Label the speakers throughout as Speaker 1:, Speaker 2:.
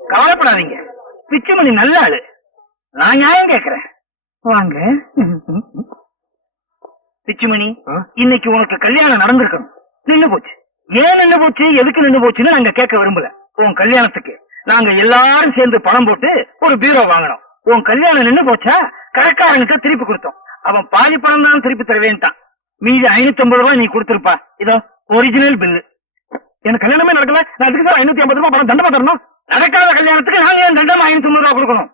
Speaker 1: கவலைப்படாதீங்க, பிச்சுமணி நல்ல ஆளு. நான் நியாயம் கேக்குறேன். வாங்க பிச்சுமணி, இன்னைக்கு உனக்கு கல்யாணம் நடந்திருக்கணும். நின்னு போச்சு. ஏன் நின்னு போச்சு, எதுக்கு நின்னு போச்சுன்னு நாங்க கேட்க விரும்பல. உன் கல்யாணத்துக்கு நாங்க எல்லாரும் சேர்ந்து பணம் போட்டு ஒரு பீரோ வாங்கினோம். உன் கல்யாணம் நின்னு போச்சா, கடைக்காரனுக்கு திருப்பி கொடுத்தோம். அவன் பாதி பணம் தான் திருப்பி தருவேன்ட்டான். மீதி 550 ரூபாய் நீ கொடுத்திருப்பா. இதோ ஒரிஜினல் பில்லு. எனக்கு கல்யாணமே நடக்கல, நான் அதுக்கு சார் 550 ரூபாய் பணம் தண்டமா தரணும்? நடக்காத கல்யாணத்துக்கு நான் ஏன் தண்டமா 550 ரூபாய் கொடுக்கணும்?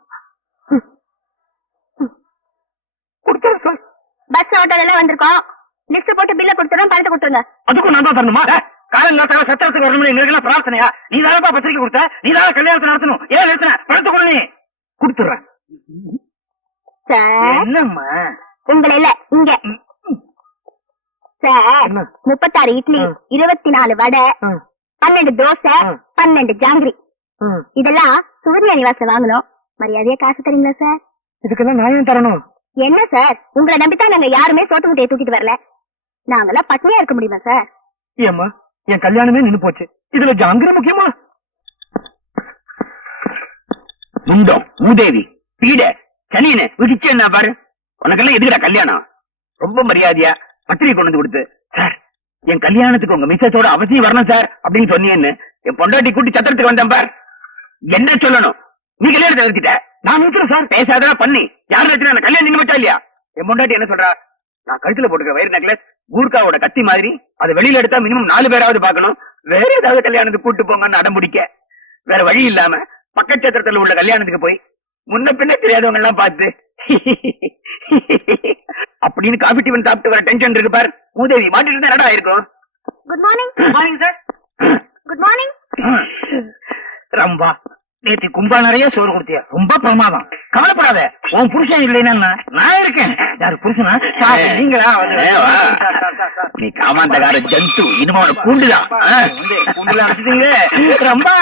Speaker 1: கொடுத்துரு சார்.
Speaker 2: பஸ் ஆட்டோல எல்லாம் வந்திருக்கோம். லிஸ்ட் போட்டு பில்ல கொடுத்துறோம், பணத்தை கொடுத்துருங்க.
Speaker 1: அதுக்கும் நான் தான் தரணுமா? காலங்காத்தால சத்திரத்துக்கு வரணும் எங்களுக்கு பிரார்த்தனையா? நீ தானப்பா பத்திரிக்கை கொடுத்த, நீ தானே கல்யாணத்தை நடத்தணும். ஏன் நிறுத்தின? பணத்தை கொடு. நீ கொடுத்துறேன். என்னம்மா
Speaker 2: உங்களை இல்ல இங்க சார், 36 இட்லி, 24 வடை, 12 தோசை, 12 ஜாங்கிரி. இதெல்லாம் சூர்யா நிவாசம் வாங்கணும். மரியாதையா காசு தரீங்களா சார்?
Speaker 1: இதுக்கெல்லாம் நான் ஏன் தரணும்?
Speaker 2: என்ன சார், உங்களை நம்பித்தான் நாங்க யாருமே சோட்டு முட்டையை தூக்கிட்டு வரல. நாங்கெல்லாம் பட்னியா இருக்க முடியுமா சார்?
Speaker 1: ஏம்மா, என் கல்யாணமே நின்னு போச்சு, இதுல ஜாங்கிரி முக்கியமா?
Speaker 3: முண்டம், மூதேவி, பீட, சனியனு விதிச்சு என்ன பாரு. உனக்கெல்லாம் எதுக்குடா கல்யாணம்? ரொம்ப மரியாதையா பத்திரிகை கொண்டு வந்து கொடுத்து, சார் என் கல்யாணத்துக்கு உங்க மிஸ்ஸஸோட அவசியம் வரணும் சார் அப்படின்னு சொன்னீன்னு என் பொண்டாட்டி கூட்டி சத்திரத்துக்கு வந்தேன் பார். என்ன சொல்லணும்? நீ கல்யாணத்தை நிறுத்திட்ட. நான் நிறுத்துறேன் சார். பேசாதான் பண்ணி யார் நிறுத்தினா கல்யாணம் நீங்க மட்டும் இல்லையா? என் பொண்டாட்டி என்ன சொல்றா? நான் கழுத்துல போட்டுக்கிற வயிறு நெக்லஸ் கூர்காவோட கத்தி மாதிரி, அது வெளியில எடுத்தா மினிமம் 4 பேராவது பாக்கணும். வேற ஏதாவது கல்யாணத்துக்கு கூட்டு போங்கன்னு அடம் பிடிக்க, வேற வழி இல்லாம பக்கச்சத்திரத்துல உள்ள கல்யாணத்துக்கு போய் முன்ன பின்ன தெரியாதவங்க எல்லாம் பார்த்து அப்படின்னு காபி டிஃபன் சாப்பிட்டு வர டென்ஷன் இருக்கு பார். மூதேவி மாட்டிட்டு இருந்தா என்னடா இருக்கும்?
Speaker 2: Good morning.
Speaker 1: Morning sir.
Speaker 2: Good morning.
Speaker 1: Rambha, நேற்று கும்பா நிறைய சோறு கொடுத்தியா? ரொம்ப பிரமாதம். கவலைப்படாத, உன் புருஷன் இல்லைன்னா நான் இருக்கேன். யாரு புருஷனா? நீங்களா?
Speaker 3: நீ காமாந்தகார ஜந்து, இனிமே கூண்டுதான்.
Speaker 1: கூண்டுல அடிச்சிட்டீங்க. ரொம்ப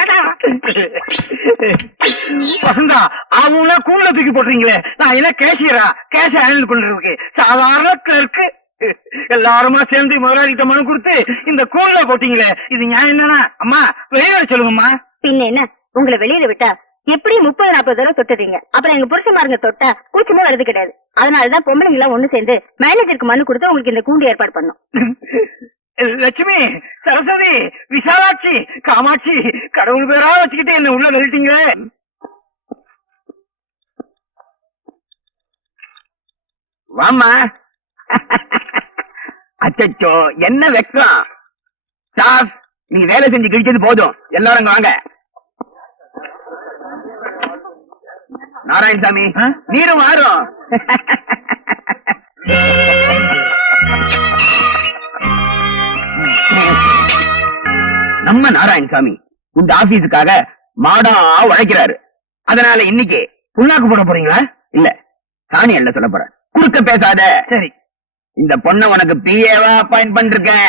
Speaker 1: வசந்தா, அவங்க கூண்டுல தூக்கி போட்டுறீங்களே. நான் என்ன கேஷியரா? கேஷ் ஹேண்டில் பண்றதுக்கு சாதாரண கிளர்க்கு. எல்லாருமா சேர்ந்து முதலாளிகிட்ட மனு கொடுத்து இந்த கூண்டுல போட்டீங்களே, இது நியாயம் தானா? அம்மா வெளியே சொல்லுங்கம்மா.
Speaker 2: பின்ன என்ன, உங்களை வெளியில விட்டா எப்படி 30-40 தடவை தொட்டுறீங்க. அப்புறம் எங்க புருஷமாருங்க தொட்டா கூச்சமே வருது கிடையாது. அதனாலதான் பொம்பளைங்க எல்லாம் ஒண்ணு சேர்ந்து மேனேஜருக்கு மனு கொடுத்து உங்களுக்கு இந்த கூண்டு ஏற்பாடு பண்ணும்.
Speaker 1: லட்சுமி, சரஸ்வதி, விசாலாட்சி, காமாட்சி, கடவுள் பேரா வச்சுக்கிட்டு என்ன உள்ள வெளிட்டீங்க.
Speaker 3: வாமா. அச்சோ, என்ன வெக்கம். ஸ்டாஃப், நீங்க வேலை செஞ்சு கிழிச்சது போதும், எல்லாரும் வாங்க. நாராயணசாமி, நீரும் வாரும். நம்ம நாராயணசாமி இந்த ஆபீஸுக்காக மாடா உழைக்கிறாரு. அதனால இன்னைக்கு
Speaker 1: புண்ணாக்கு போட போறீங்களா?
Speaker 3: இல்ல, சாணி அல்ல சொல்ல போறேன். குறுக்க பேசாத.
Speaker 1: சரி.
Speaker 3: இந்த பொண்ண உனக்கு பிஏவா அப்பாயிண்ட் பண்ணிருக்கேன்.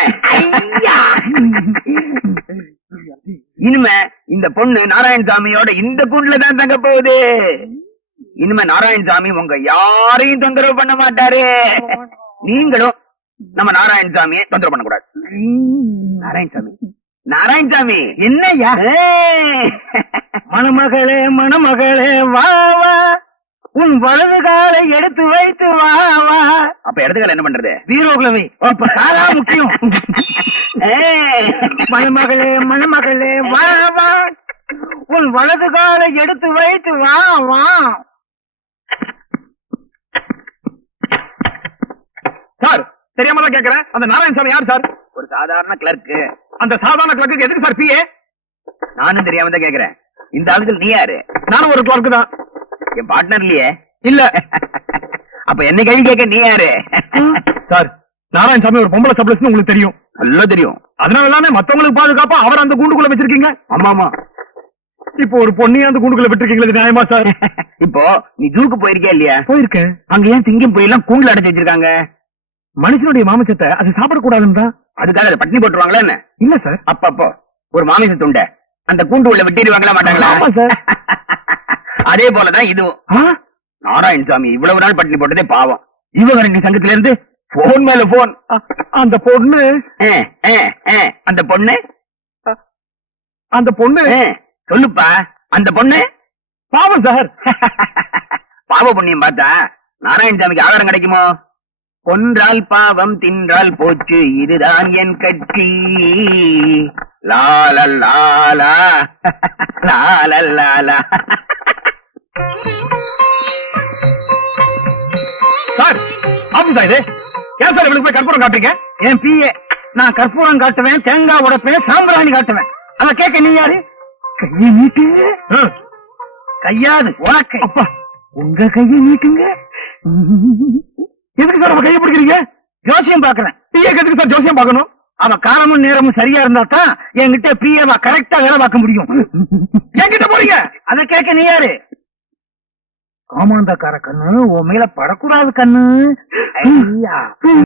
Speaker 3: இனிமே இந்த பொண்ணு நாராயணசாமியோட இந்த கூண்டுல தான் தங்க போகுது. இனிமே நாராயணசாமி உங்க யாரையும் தொந்தரவு பண்ண மாட்டாரு. நீங்களும் நம்ம நாராயணசாமியை தொந்தரவு பண்ணக்கூடாது. நாராயணசாமி, நாராயணசாமி
Speaker 1: என்னையா? மணமகளே மணமகளே வா வா, உன் வலது காலை எடுத்து வைத்து வா வா.
Speaker 3: அப்ப இடது கால என்ன பண்றது?
Speaker 1: வீரோகுலவை முக்கியம். மணமகளே மணமகளே வா வா, உன் வலது காலை எடுத்து வைத்து வா வா.
Speaker 3: சார்,
Speaker 1: தெரியாம தான் கேக்குறேன். அந்த நாராயணசாமி யார் சார்?
Speaker 3: ஒரு சாதாரண கிளர்க்கு.
Speaker 1: அந்த சாதாரண கிளர்க்கு எதுக்கு சார் பிஏ?
Speaker 3: நானும் தெரியாம தான் கேக்குறேன். இந்த ஆளுக்கு நீ யாரு?
Speaker 1: நானும் ஒரு கிளர்க்கு தான்.
Speaker 3: என் பார்ட்னர்லயே
Speaker 1: இல்ல.
Speaker 3: அப்ப என்ன கேள்வி கேட்க நீ யாரு?
Speaker 1: சார், நாராயணசாமி ஒரு பொம்பளை சப்ளைஸ் உங்களுக்கு தெரியும்.
Speaker 3: நல்லா தெரியும்.
Speaker 1: அதனால எல்லாமே மத்தவங்களுக்கு பாதுகாப்பா அவர் அந்த கூண்டுக்குள்ள வச்சிருக்கீங்க.
Speaker 3: ஆமா ஆமா.
Speaker 1: இப்போ ஒரு பொண்ணையும் அந்த கூண்டுக்குள்ள விட்டுருக்கீங்களா? நியாயமா சார்?
Speaker 3: இப்போ நீ ஜூக்கு போயிருக்கியா இல்லையா?
Speaker 1: போயிருக்கேன்.
Speaker 3: அங்க ஏன் சிங்கம் போய் எல்லாம் கூண்டுல அடைச்சு வச்சிருக்காங்க?
Speaker 1: மனுஷனுடைய மாமிசத்தை அது சாப்பிடக்கூடாதுன்னு தான்.
Speaker 3: அதுக்காக அதை பட்டினி போட்டுருவாங்களா என்ன?
Speaker 1: இல்ல சார்.
Speaker 3: அப்பப்போ ஒரு மாமிச துண்ட அந்த கூண்டு உள்ள விட்டிருவாங்களா மாட்டாங்களா?
Speaker 1: ஆமா சார்.
Speaker 3: அதே போலதான் இதுவும். நாராயணசாமி இவ்வளவு நாள் பட்டினி போட்டதே பாவம். யுவகரணி சங்கத்தில இருந்து போன் மேல போன்.
Speaker 1: அந்த பொண்ணு
Speaker 3: அந்த பொண்ணு
Speaker 1: அந்த பொண்ணு
Speaker 3: சொல்லுப்பா, அந்த பொண்ணு
Speaker 1: பாவம் சார்.
Speaker 3: பாவ புண்ணியம் பார்த்தா நாராயணசாமிக்கு ஆகாரம் கிடைக்குமோ? கொன்றால் பாவம், தின்றால் போச்சு, இதுதான் என் கட்சி. லாலல்லாலா லாலல்லாலா.
Speaker 1: சார், ஆபீஸா இது? ஏன் சார் இவளுக்கு போய் கற்பூரம் காட்டுறீங்க? என் பிஏ. நான் கற்பூரம் காட்டுவேன், தேங்காய் உடைப்பேன், சாம்பிராணி காட்டுவேன். அத கேட்க நீ யாரு? கையை நீட்டுங்க. கையாது உனக்கு. அப்பா, உங்க கையை நீட்டுங்க. எதுக்கு சார் அவ கையை பிடிக்கிறீங்க? ஜோசியம் பாக்குறேன். பிஏ எதுக்கு சார் ஜோசியம் பார்க்கணும்? அவன் காலமும் நேரமும் சரியா இருந்தா தான் என்கிட்ட பிஏவா கரெக்டா வேலை பார்க்க முடியும். என்கிட்ட போறீங்க? அத கேட்க நீ யாரு? காமாந்தக்கார கண்ணு உன் மேல படக்கூடாது கண்ணு. ஐயா.